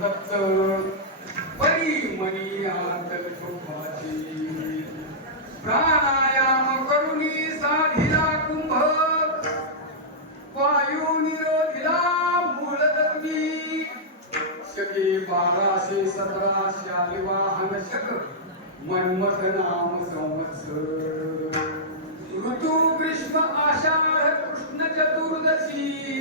रंगत आत प्राणायाम करुणी साधिला कुंभ वायू निरोधिला मूळ तत्वी शके बाराशे सतरा शालिवाहन शक मन्मथ नाम संवत्सर ऋतू ग्रीष्म आषाढ कृष्ण चतुर्दशी.